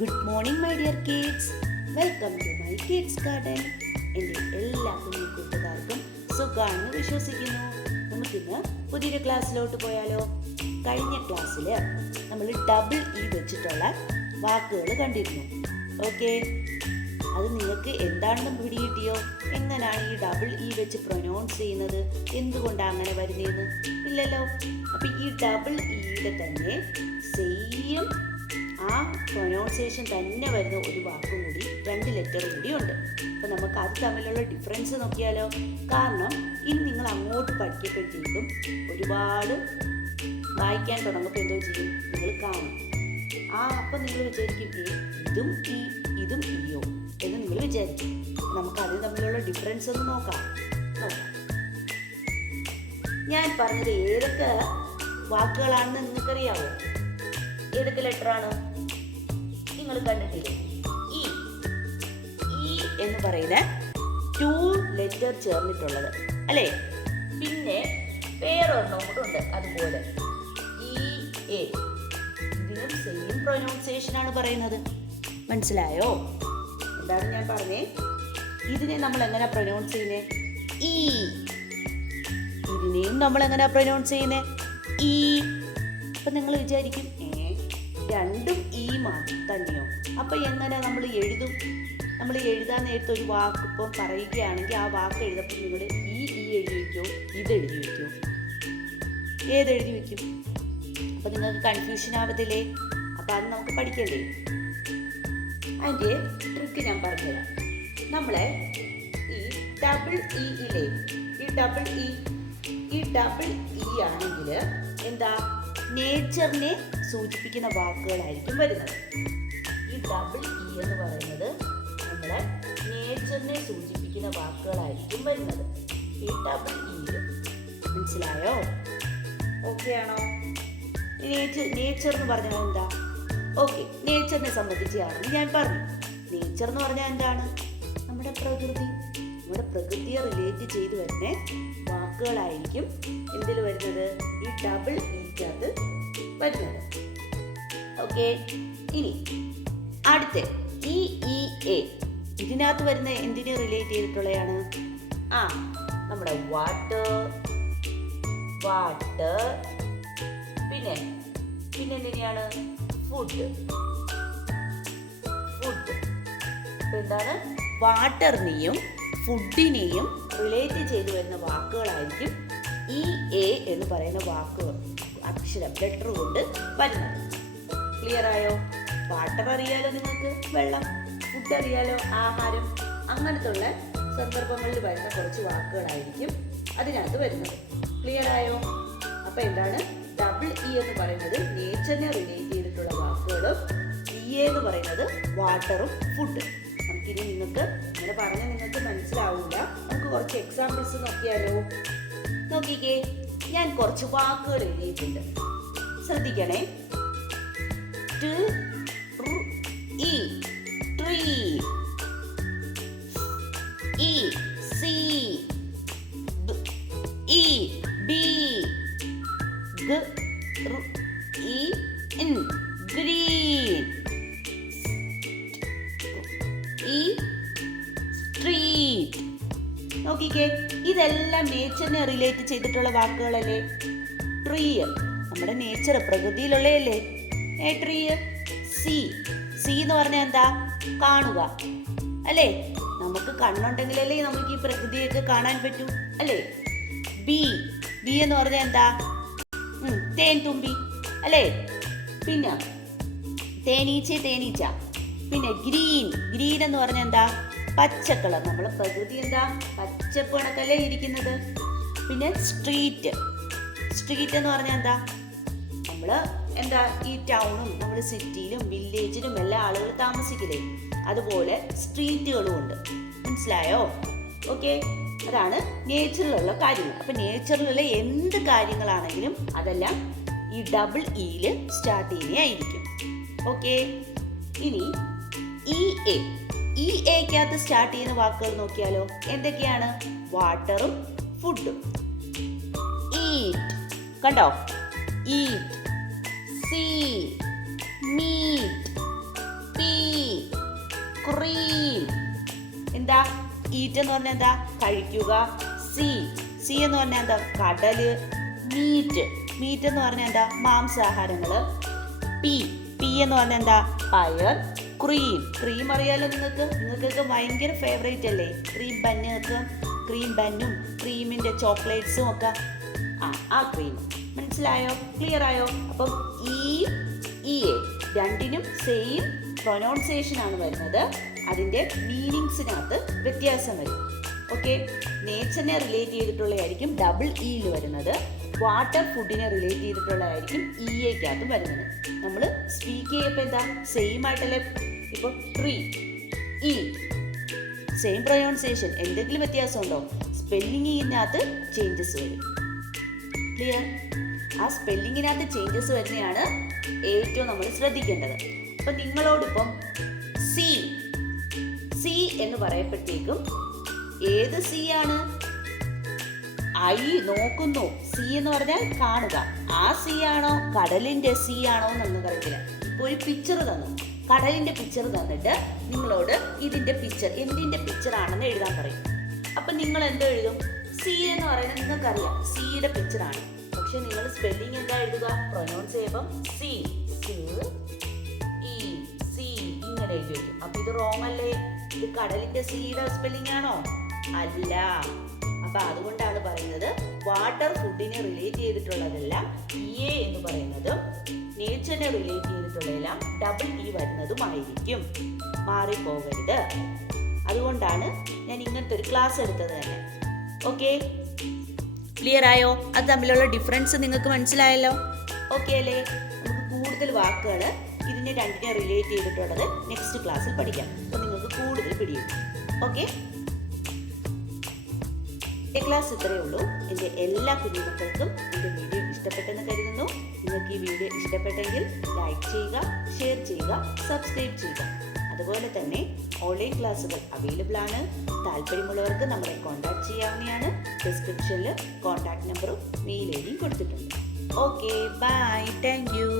Good morning my dear kids. Welcome to my kids garden. എൻ്റെ എല്ലാ കുഞ്ഞു കൂട്ടുകാർക്കും സുഖമാണെന്ന് വിശ്വസിക്കുന്നു. നമുക്കിന്ന് പുതിയൊരു ക്ലാസ്സിലോട്ട് പോയാലോ? കഴിഞ്ഞ ക്ലാസ്സിൽ നമ്മൾ ഡബിൾ ഇ വെച്ചിട്ടുള്ള വാക്കുകൾ കണ്ടിരുന്നു. ഓക്കെ, അത് നിങ്ങൾക്ക് എന്താണെന്ന് പിടികിട്ടിയോ? എങ്ങനെയാണ് ഈ ഡബിൾ ഇ വെച്ച് പ്രൊനൗൺസ് ചെയ്യുന്നത്, എന്തുകൊണ്ടാണ് അങ്ങനെ വരുന്നതെന്ന്? ഇല്ലല്ലോ. അപ്പം ഈ ഡബിൾ ഇയുടെ തന്നെ സെയിം ആ പ്രൊനൗൺസിയേഷൻ തന്നെ വരുന്ന ഒരു വാക്കും കൂടി, 2 ലെറ്റർ കൂടി ഉണ്ട്. അപ്പം നമുക്ക് അത് തമ്മിലുള്ള ഡിഫറൻസ് നോക്കിയാലോ? കാരണം ഇനി നിങ്ങൾ അങ്ങോട്ട് പഠിക്കുമ്പോഴത്തേക്കും ഒരുപാട് വായിക്കാൻ തുടങ്ങുമ്പോൾ എന്തോ ചെയ്യും, നിങ്ങൾ കാണും. അപ്പം നിങ്ങൾ വിചാരിക്കും ഇതും ഇയോ എന്ന് നിങ്ങൾ വിചാരിക്കും. നമുക്ക് അതിന് തമ്മിലുള്ള ഡിഫറൻസ് ഒന്ന് നോക്കാം. ഞാൻ പറഞ്ഞത് ഏതൊക്കെ വാക്കുകളാണെന്ന് നിങ്ങൾക്കറിയാവോ? ഏതൊക്കെ ലെറ്ററാണ് നിങ്ങൾ കണ്ടിട്ടില്ലേ? ഇ എന്ന് പറയുന്ന 2 ലെറ്റർ ചേർന്നിട്ടുള്ളത് അല്ലേ? പിന്നെ വേറൊരെണ്ണം കൂടെ ഉണ്ട് അതുപോലെ, എ. ഇതിനും സെയിം പ്രൊനൗൺസിയേഷൻ ആണ് പറയുന്നത്. മനസ്സിലായോ? എന്താണ് ഞാൻ പറഞ്ഞേ? ഇതിനെ നമ്മൾ എങ്ങനെ പ്രൊനൗൺസ് ചെയ്യുന്നേ? ഇ. ഇതിനെയും നമ്മൾ എങ്ങനെ പ്രൊനൗൺസ് ചെയ്യുന്നേ? ഇ. അപ്പം നിങ്ങൾ വിചാരിക്കും രണ്ടും ഈ മാത്രം തന്നെയോ? അപ്പം എങ്ങനെ നമ്മൾ എഴുതും? നമ്മൾ എഴുതാൻ നേരത്തെ ഒരു വാക്ക് ഇപ്പം പറയുകയാണെങ്കിൽ ആ വാക്ക് എഴുതപ്പോൾ നിങ്ങൾ ഈ എഴുതി വയ്ക്കോ, ഇതെഴുതി വയ്ക്കോ, ഏതെഴുതി വയ്ക്കും? അപ്പം നിങ്ങൾക്ക് കൺഫ്യൂഷൻ ആവത്തില്ലേ? അപ്പം അത് നമുക്ക് പഠിക്കണ്ടേ? അതിൻ്റെ ട്രിക്ക് ഞാൻ പറഞ്ഞുതരാം. നമ്മളെ ഈ ഡബിൾ ഇ ഇല്ലേ, ഈ ഡബിൾ ഇ ആണെങ്കിൽ എന്താ, നേച്ചറിനെ സൂചിപ്പിക്കുന്ന വാക്കുകളായിരിക്കും വരുന്നത്. ഈ ഡബിൾ ഇ എന്ന് പറയുന്നത് നമ്മളെ നേച്ചറിനെ സൂചിപ്പിക്കുന്ന വാക്കുകളായിരിക്കും വരുന്നത് ഈ ഡബിൾ ഇ. മനസ്സിലായോ? ഓക്കെ ആണോ? നേച്ചർ എന്ന് പറഞ്ഞാൽ എന്താ? ഓക്കെ, നേച്ചറിനെ സംബന്ധിച്ചാണെന്ന് ഞാൻ പറഞ്ഞു. നേച്ചർ എന്ന് പറഞ്ഞാൽ എന്താണ്? നമ്മുടെ പ്രകൃതി. നമ്മുടെ പ്രകൃതിയെ റിലേറ്റ് ചെയ്ത് വരുന്ന വാക്കുകളായിരിക്കും എന്തിൽ വരുന്നത്? ഈ ഡബിൾ ഇക്കകത്ത് വരുന്നത്. ഓക്കെ, ഇനി അടുത്ത എ. ഇതിനകത്ത് വരുന്ന എന്തിനെ റിലേറ്റ് ചെയ്തിട്ടുള്ളതാണ്? നമ്മുടെ വാട്ടർ. പിന്നെ എന്തിനാണ്? ഫുഡ്. എന്താണ്? വാട്ടറിനെയും ഫുഡിനെയും റിലേറ്റ് ചെയ്ത് വരുന്ന വാക്കുകളായിരിക്കും ഈ എ എന്ന് പറയുന്ന വാക്കുകൾ, അക്ഷരം, ലെറ്റർ കൊണ്ട് വരുന്നത്. ക്ലിയർ ആയോ? വാട്ടർ അറിയാലോ നിങ്ങൾക്ക്, വെള്ളം. ഫുഡ് അറിയാലോ, ആഹാരം. അങ്ങനത്തെ ഉള്ള സന്ദർഭങ്ങളിൽ വരുന്ന കുറച്ച് വാക്കുകളായിരിക്കും അതിനകത്ത് വരുന്നത്. ക്ലിയർ ആയോ? അപ്പം എന്താണ്? ഡബിൾ ഇ എന്ന് പറയുന്നത് നേച്ചറിനെ റിലേറ്റ് ചെയ്തിട്ടുള്ള വാക്കുകളും, ഇ എന്ന് പറയുന്നത് വാട്ടറും ഫുഡും. നമുക്കിനി നിങ്ങൾക്ക് ഇങ്ങനെ പറഞ്ഞാൽ നിങ്ങൾക്ക് മനസ്സിലാവില്ല. നമുക്ക് കുറച്ച് എക്സാമ്പിൾസ് നോക്കിയാലോ? നോക്കിക്കേ, ഞാൻ കുറച്ച് വാക്കുകൾ എഴുതിയിട്ടുണ്ട്, ശ്രദ്ധിക്കണേ. Tree, green, street. നോക്കിക്കേ, ഇതെല്ലാം നേച്ചറിനെ റിലേറ്റ് ചെയ്തിട്ടുള്ള വാക്കുകളല്ലേ? ട്രീ നമ്മുടെ നേച്ചർ, പ്രകൃതിയിലുള്ളതല്ലേ ട്രീ. സി എന്ന് പറഞ്ഞാൽ എന്താ? കാണുക അല്ലേ? നമുക്ക് കണ്ണുണ്ടെങ്കിലല്ലേ നമുക്ക് ഈ പ്രകൃതിയൊക്കെ കാണാൻ പറ്റൂ അല്ലേ? ബി എന്ന് പറഞ്ഞാൽ എന്താ? തേൻ തുമ്പി അല്ലേ? പിന്നെ തേനീച്ച. പിന്നെ ഗ്രീൻ എന്ന് പറഞ്ഞാൽ എന്താ? പച്ചക്കളർ. നമ്മളെ പ്രകൃതി എന്താ? പച്ചപ്പ് കണക്കല്ലേ ഇരിക്കുന്നത്. പിന്നെ സ്ട്രീറ്റ് എന്ന് പറഞ്ഞാൽ എന്താ? നമ്മൾ എന്താ, ഈ ടൗണും നമ്മുടെ സിറ്റിയിലും വില്ലേജിലും എല്ലാ ആളുകൾ താമസിക്കില്ലേ, അതുപോലെ സ്ട്രീറ്റുകളും ഉണ്ട്. മനസ്സിലായോ? ഓക്കെ, അതാണ് നേച്ചറിലുള്ള കാര്യങ്ങൾ. അപ്പം നേച്ചറിലുള്ള എന്ത് കാര്യങ്ങളാണെങ്കിലും അതെല്ലാം ഈ ഡബിൾ ഇയിൽ സ്റ്റാർട്ട് ചെയ്യുന്നതായിരിക്കും. ഓക്കെ, ഇനി ഈ എക്കകത്ത് സ്റ്റാർട്ട് ചെയ്യുന്ന വാക്കുകൾ നോക്കിയാലോ? എന്തൊക്കെയാണ്? വാട്ടറും ഫുഡും. ഈറ്റ്, കണ്ടോ? ഈറ്റ്, see, meet, pee, എന്താ? ഈറ്റ് എന്ന് പറഞ്ഞാൽ എന്താ? കഴിക്കുക. സീ എന്ന് പറഞ്ഞാൽ എന്താ? കടല്. മീറ്റ് എന്ന് പറഞ്ഞാൽ എന്താ? മാംസാഹാരങ്ങള്. പി എന്ന് പറഞ്ഞാൽ എന്താ? പയർ. ക്രീം അറിയാലോ നിങ്ങൾക്കൊക്കെ ഭയങ്കര ഫേവറേറ്റ് അല്ലേ? ക്രീം ബന്നും ക്രീമിന്റെ ചോക്ലേറ്റ്സും ഒക്കെ. ആ ക്രീം മനസ്സിലായോ? ക്ലിയർ ആയോ? അപ്പം ഈ രണ്ടിനും സെയിം പ്രൊനൗൺസിയേഷൻ ആണ് വരുന്നത്. അതിന്റെ മീനിങ്സിനകത്ത് വ്യത്യാസം വരും. ഓക്കെ, നേച്ചറിനെ റിലേറ്റ് ചെയ്തിട്ടുള്ളതായിരിക്കും ഡബിൾ ഇയിൽ വരുന്നത്. വാട്ടർ ഫുഡിനെ റിലേറ്റ് ചെയ്തിട്ടുള്ളതായിരിക്കും ഇക്കകത്ത് വരുന്നത്. നമ്മൾ സ്പീക്ക് ചെയ്യപ്പോൾ എന്താ? സെയിം ആയിട്ടല്ലേ? ഇപ്പോൾ ട്രീ, സെയിം പ്രൊനൗൺസിയേഷൻ. എന്തെങ്കിലും വ്യത്യാസമുണ്ടോ? സ്പെല്ലിങ്ങിനകത്ത് ചേഞ്ചസ് വരും. ക്ലിയർ? ആ സ്പെല്ലിങ്ങിനകത്ത് ചേഞ്ചസ് വരുന്നതാണ് ഏറ്റവും നമ്മൾ ശ്രദ്ധിക്കേണ്ടത്. അപ്പം നിങ്ങളോടിപ്പം സി എന്ന് പറയപ്പോഴത്തേക്കും ഏത് സി ആണ്? ഐ നോക്കുന്നു. സി എന്ന് പറഞ്ഞാൽ കാണുക. ആ സി ആണോ കടലിന്റെ സി ആണോ എന്ന് അറിയില്ല. ഇപ്പോൾ ഒരു പിക്ചർ തന്നു, കടലിന്റെ പിക്ചർ തന്നിട്ട് നിങ്ങളോട് ഇതിന്റെ പിക്ചർ എന്തിന്റെ പിക്ചർ ആണെന്ന് എഴുതാൻ പറയും. അപ്പൊ നിങ്ങൾ എന്തോ എഴുതും? സി എന്ന് പറയുന്നത് നിങ്ങൾക്കറിയാം, സിയുടെ പിക്ചർ ആണ്. പക്ഷെ നിങ്ങൾ സ്പെല്ലിംഗ് എന്താ എഴുതുക? പ്രൊനൗൺസ് ചെയ്യുമ്പം സി ഇങ്ങനെ എഴുതി വയ്ക്കും. അപ്പൊ ഇത് റോങ് അല്ലേ? ഇത് കടലിന്റെ സിയുടെ സ്പെല്ലിംഗ് ആണോ? അല്ല. അപ്പൊ അതുകൊണ്ടാണ് പറയുന്നത് വാട്ടർ ഫുഡിനെ റിലേറ്റ് ചെയ്തിട്ടുള്ളതെല്ലാം എന്ന് പറയുന്നതും നേച്ചറിനെ റിലേറ്റ് ചെയ്തിട്ടുള്ളതെല്ലാം ഡബിൾ വരുന്നതുമായിരിക്കും. മാറിപ്പോകരുത്. അതുകൊണ്ടാണ് ഞാൻ ഇങ്ങനത്തെ ഒരു ക്ലാസ് എടുത്തത് തന്നെ. ഓക്കെ, ക്ലിയർ ആയോ? അത് തമ്മിലുള്ള ഡിഫറൻസ് നിങ്ങൾക്ക് മനസ്സിലായല്ലോ? ഓക്കെ അല്ലേ? നമുക്ക് കൂടുതൽ വാക്കുകൾ ഇതിനെ രണ്ടിനെ റിലേറ്റ് ചെയ്തിട്ടുള്ളത് നെക്സ്റ്റ് ക്ലാസ്സിൽ പഠിക്കാം. അപ്പോൾ നിങ്ങൾക്ക് കൂടുതൽ പിടിയും. ഓക്കെ, ഈ ക്ലാസ് ഇത്രയേ ഉള്ളൂ. എൻ്റെ എല്ലാ കുഞ്ഞുമക്കൾക്കും എൻ്റെ വീഡിയോ ഇഷ്ടപ്പെട്ടെന്ന് കരുതുന്നു. നിങ്ങൾക്ക് ഈ വീഡിയോ ഇഷ്ടപ്പെട്ടെങ്കിൽ ലൈക്ക് ചെയ്യുക, ഷെയർ ചെയ്യുക, സബ്സ്ക്രൈബ് ചെയ്യുക. അതുപോലെ തന്നെ ഓൺലൈൻ ക്ലാസ്സുകൾ അവൈലബിൾ ആണ്. താല്പര്യമുള്ളവർക്ക് നമ്മളെ കോൺടാക്ട് ചെയ്യാവുന്നതാണ്. ഡിസ്ക്രിപ്ഷനിൽ കോൺടാക്ട് നമ്പറും മെയിൽ ഐഡിയും കൊടുത്തിട്ടുണ്ട്. Okay, bye, thank U.